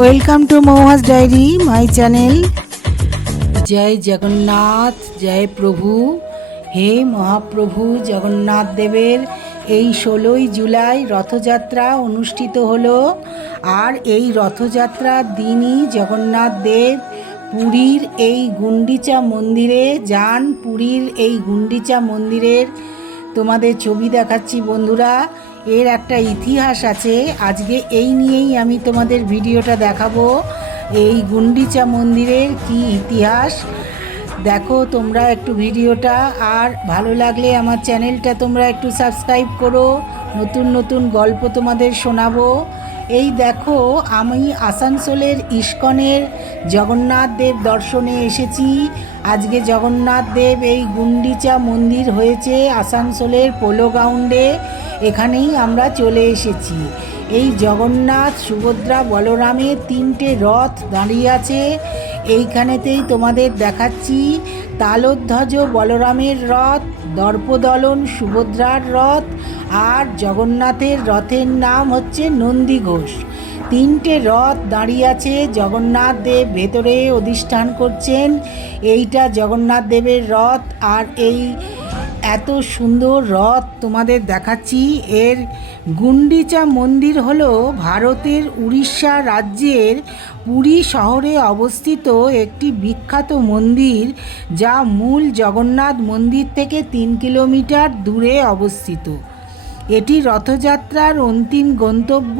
Welcome to Mouhas diary my channel. জয় জগন্নাথ, জয় প্রভু। হে মহাপ্রভু জগন্নাথ দেবের এই 16ই জুলাই রথযাত্রা অনুষ্ঠিত হলো। আর এই রথযাত্রার দিনই জগন্নাথ দেব পুরীর এই গুন্ডিচা মন্দিরে যান। পুরীর এই গুন্ডিচা মন্দিরের তোমাদের ছবি দেখাচ্ছি বন্ধুরা। এর একটা ইতিহাস আছে, আজকে এই নিয়েই আমি তোমাদের ভিডিওটা দেখাবো। এই গুন্ডিচা মন্দিরের কি ইতিহাস দেখো তোমরা একটু ভিডিওটা। আর ভালো লাগলে আমার চ্যানেলটা তোমরা একটু সাবস্ক্রাইব করো, নতুন নতুন গল্প তোমাদের শোনাবো। এই দেখো, আমি আসানসোলের ইস্কনের জগন্নাথ দেব দর্শনে এসেছি। আজকে জগন্নাথ দেব এই গুন্ডিচা মন্দির হয়েছে আসানসোলের পোলো গ্রাউন্ডে, এখানেই আমরা চলে এসেছি। এই জগন্নাথ, সুভদ্রা, বলরামের 3টে রথ দাঁড়িয়ে আছে। এইখানেতেই তোমাদের দেখাচ্ছি। তালধ্বজ বলরামের রথ, দর্পদলন সুভদ্রার রথ, আর জগন্নাথের রথের নাম হচ্ছে নন্দীঘোষ। 3টে রথ দাঁড়িয়ে আছে। জগন্নাথ দেব ভেতরে অধিষ্ঠান করছেন। এইটা জগন্নাথ দেবের রথ। আর এই এত সুন্দর রথ তোমাদের দেখাচ্ছি। এর গুন্ডিচা মন্দির হলো ভারতের উড়িষ্যা রাজ্যের পুরী শহরে অবস্থিত একটি বিখ্যাত মন্দির, যা মূল জগন্নাথ মন্দির থেকে 3 কিলোমিটার দূরে অবস্থিত। এটি রথযাত্রার অন্তিম গন্তব্য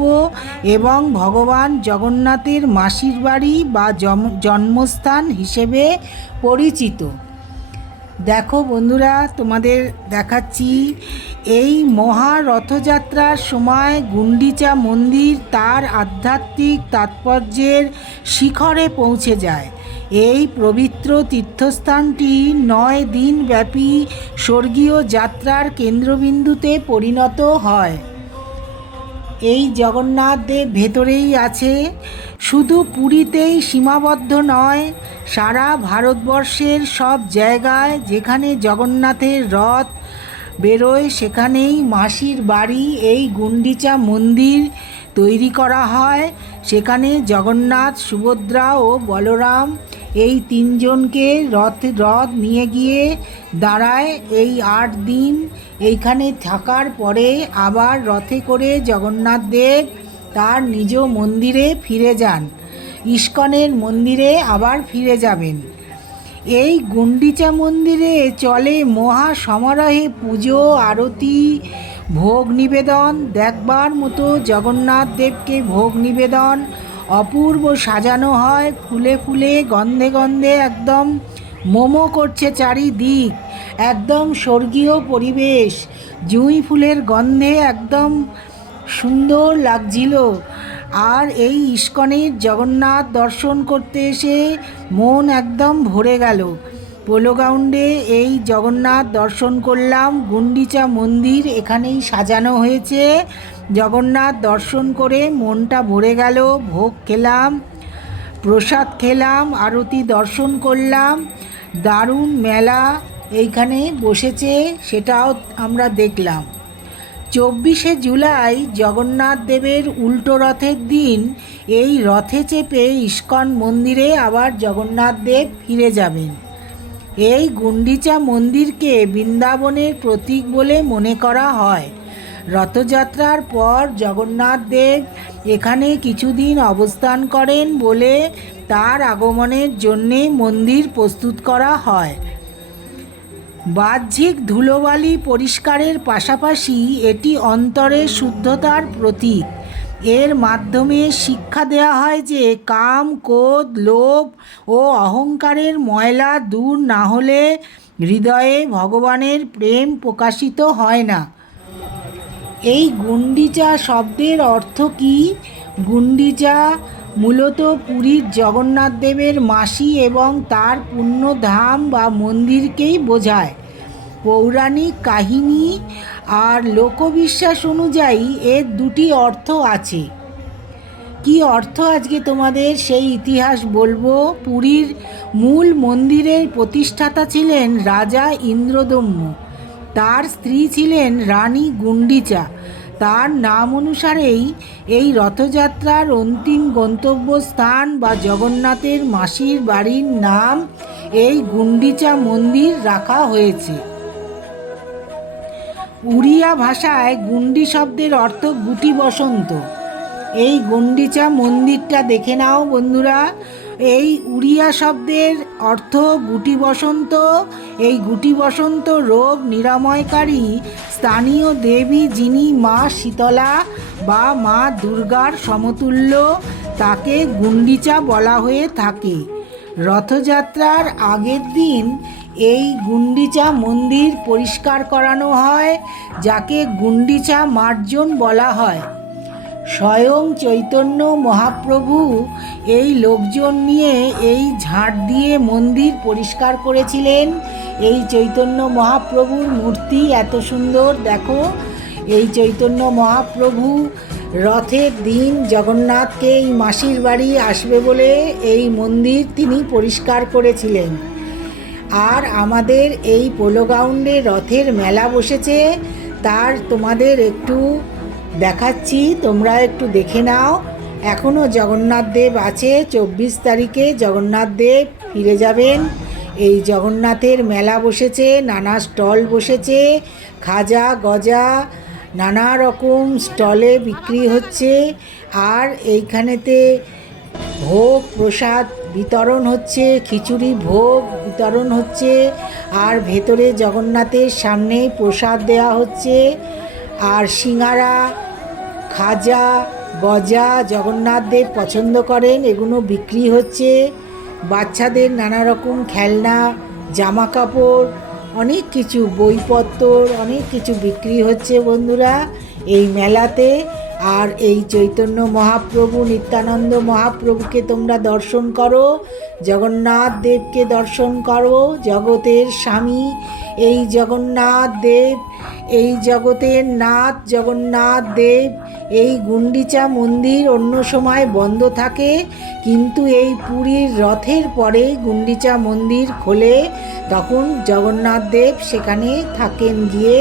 এবং ভগবান জগন্নাথের মাসির বাড়ি বা জন্মস্থান হিসেবে পরিচিত। দেখো বন্ধুরা, তোমাদের দেখাচ্ছি। এই মহা রথযাত্রার সময় গুন্ডিচা মন্দির তার আধ্যাত্মিক তাৎপর্যের শিখরে পৌঁছে যায়। এই পবিত্র তীর্থস্থানটি 9 দিন ব্যাপী স্বর্গীয় যাত্রার কেন্দ্রবিন্দুতে পরিণত হয়। এই জগন্নাথ দেব ভেতরেই আছে। শুধু পুরীতেই সীমাবদ্ধ নয়, সারা ভারতবর্ষের সব জায়গায় যেখানে জগন্নাথের রথ বেরোয় সেখানেই মাসির বাড়ি এই গুন্ডিচা মন্দির তৈরি করা হয়। সেখানে জগন্নাথ, সুভদ্রা ও বলরাম এই 3জনকে রথ নিয়ে গিয়ে দাঁড়ায়। এই 8 দিন এইখানে থাকার পরে আবার রথে করে জগন্নাথ দেব তার নিজ মন্দিরে ফিরে যান, ইস্কনের মন্দিরে আবার ফিরে যাবেন। এই গুন্ডিচা মন্দিরে চলে মহা সমারোহে পুজো, আরতি, ভোগ নিবেদন। দেখবার মতো জগন্নাথ দেবকে ভোগ নিবেদন অপূর্ব সাজানো হয়। ফুলে ফুলে, গন্ধে গন্ধে একদম মোমো করছে চারিদিক। একদম স্বর্গীয় পরিবেশ, জুঁই ফুলের গন্ধে একদম সুন্দর লাগছিল। আর এই ইস্কনের জগন্নাথ দর্শন করতে এসে মন একদম ভরে গেল। পোলো গ্রাউন্ডে এই জগন্নাথ দর্শন করলাম। গুন্ডিচা মন্দির এখানেই সাজানো হয়েছে। জগন্নাথ দর্শন করে মনটা ভরে গেল। ভোগ খেলাম, প্রসাদ খেলাম, আরতি দর্শন করলাম। দারুণ মেলা এইখানে বসেছে, সেটাও আমরা দেখলাম। 24শে জুলাই জগন্নাথ দেবের উল্টো রথের দিন এই রথে চেপে ইস্কন মন্দিরে আবার জগন্নাথ দেব ফিরে যাবেন। এই গুন্ডিচা মন্দিরকে বৃন্দাবনের প্রতীক বলে মনে করা হয়। রথযাত্রার পর জগন্নাথ দেব এখানে কিছুদিন অবস্থান করেন বলে তার আগমনের জন্যে মন্দির প্রস্তুত করা হয়। বাহ্যিক ধুলোবালি পরিষ্কারের পাশাপাশি এটি অন্তরের শুদ্ধতার প্রতীক। এর মাধ্যমে শিক্ষা দেওয়া হয় যে কাম, ক্রোধ, লোভ ও অহংকারের ময়লা দূর না হলে হৃদয়ে ভগবানের প্রেম প্রকাশিত হয় না। এই গুন্ডিচা শব্দের অর্থ কী? গুন্ডিচা মূলত পুরীর জগন্নাথ দেবের মাসি এবং তার পুণ্যধাম বা মন্দিরকেই বোঝায়। পৌরাণিক কাহিনী আর লোকবিশ্বাস অনুযায়ী এর 2টি অর্থ আছে। কি অর্থ আজকে তোমাদের সেই ইতিহাস বলবো। পুরীর মূল মন্দিরের প্রতিষ্ঠাতা ছিলেন রাজা ইন্দ্রদম্য। তার স্ত্রী ছিলেন রানী গুন্ডিচা। তার নাম অনুসারেই এই রথযাত্রার অন্তিম গন্তব্যস্থান বা জগন্নাথের মাসির বাড়ির নাম এই গুন্ডিচা মন্দির রাখা হয়েছে। উড়িয়া ভাষায় গুন্ডি শব্দের অর্থ গুটি বসন্ত। এই গুন্ডিচা মন্দিরটা দেখে নাও বন্ধুরা। এই উড়িয়া শব্দের অর্থ গুটি বসন্ত। এই গুটি বসন্ত রোগ নিরাময়কারী স্থানীয় দেবী, যিনি মা শীতলা বা মা দুর্গার সমতুল্য, তাকে গুন্ডিচা বলা হয়ে থাকে। রথযাত্রার আগের দিন এই গুন্ডিচা মন্দির পরিষ্কার করানো হয়, যাকে গুন্ডিচা মার্জন বলা হয়। স্বয়ং চৈতন্য মহাপ্রভু এই লোকজন নিয়ে এই ঝাঁট দিয়ে মন্দির পরিষ্কার করেছিলেন। এই চৈতন্য মহাপ্রভুর মূর্তি এত সুন্দর, দেখো। এই চৈতন্য মহাপ্রভু রথের দিন জগন্নাথকে এই মাসির বাড়ি আসবে বলে এই মন্দির তিনি পরিষ্কার করেছিলেন। আর আমাদের এই পোলো গ্রাউন্ডে রথের মেলা বসেছে, তার তোমাদের একটু দেখাচ্ছি, তোমরা একটু দেখে নাও। এখনও জগন্নাথ দেব আছে। 24 তারিখে জগন্নাথ দেব ফিরে যাবেন। এই জগন্নাথের মেলা বসেছে, নানা স্টল বসেছে, খাজা গজা নানা রকম স্টলে বিক্রি হচ্ছে। আর এইখানেতে ভোগ প্রসাদ বিতরণ হচ্ছে, খিচুড়ি ভোগ বিতরণ হচ্ছে। আর ভেতরে জগন্নাথের সামনে প্রসাদ দেওয়া হচ্ছে। আর সিঙ্গারা, খাজা, গজা জগন্নাথ দেব পছন্দ করেন, এগুলো বিক্রি হচ্ছে। বাচ্চাদের নানা রকম খেলনা, জামা কাপড়, অনেক কিছু, বইপত্র, অনেক কিছু বিক্রি হচ্ছে বন্ধুরা এই মেলাতে। আর এই চৈতন্য মহাপ্রভু, নিত্যানন্দ মহাপ্রভুকে তোমরা দর্শন করো, জগন্নাথ দেবকে দর্শন করো। জগতের স্বামী এই জগন্নাথ দেব, এই জগতের নাথ জগন্নাথ দেব। এই গুন্ডিচা মন্দির অন্য সময় বন্ধ থাকে, কিন্তু এই পুরীর রথের পরে গুন্ডিচা মন্দির খোলে, তখন জগন্নাথ দেব সেখানে থাকেন গিয়ে।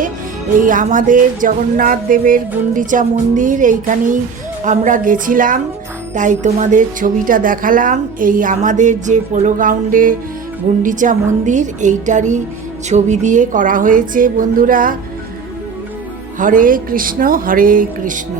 এই আমাদের জগন্নাথ দেবের গুন্ডিচা মন্দির, এইখানেই আমরা গেছিলাম, তাই তোমাদের ছবিটা দেখালাম। এই আমাদের যে পোলো গ্রাউন্ডে গুন্ডিচা মন্দির, এইটারই ছবি দিয়ে করা হয়েছে বন্ধুরা। হরে কৃষ্ণ, হরে কৃষ্ণ।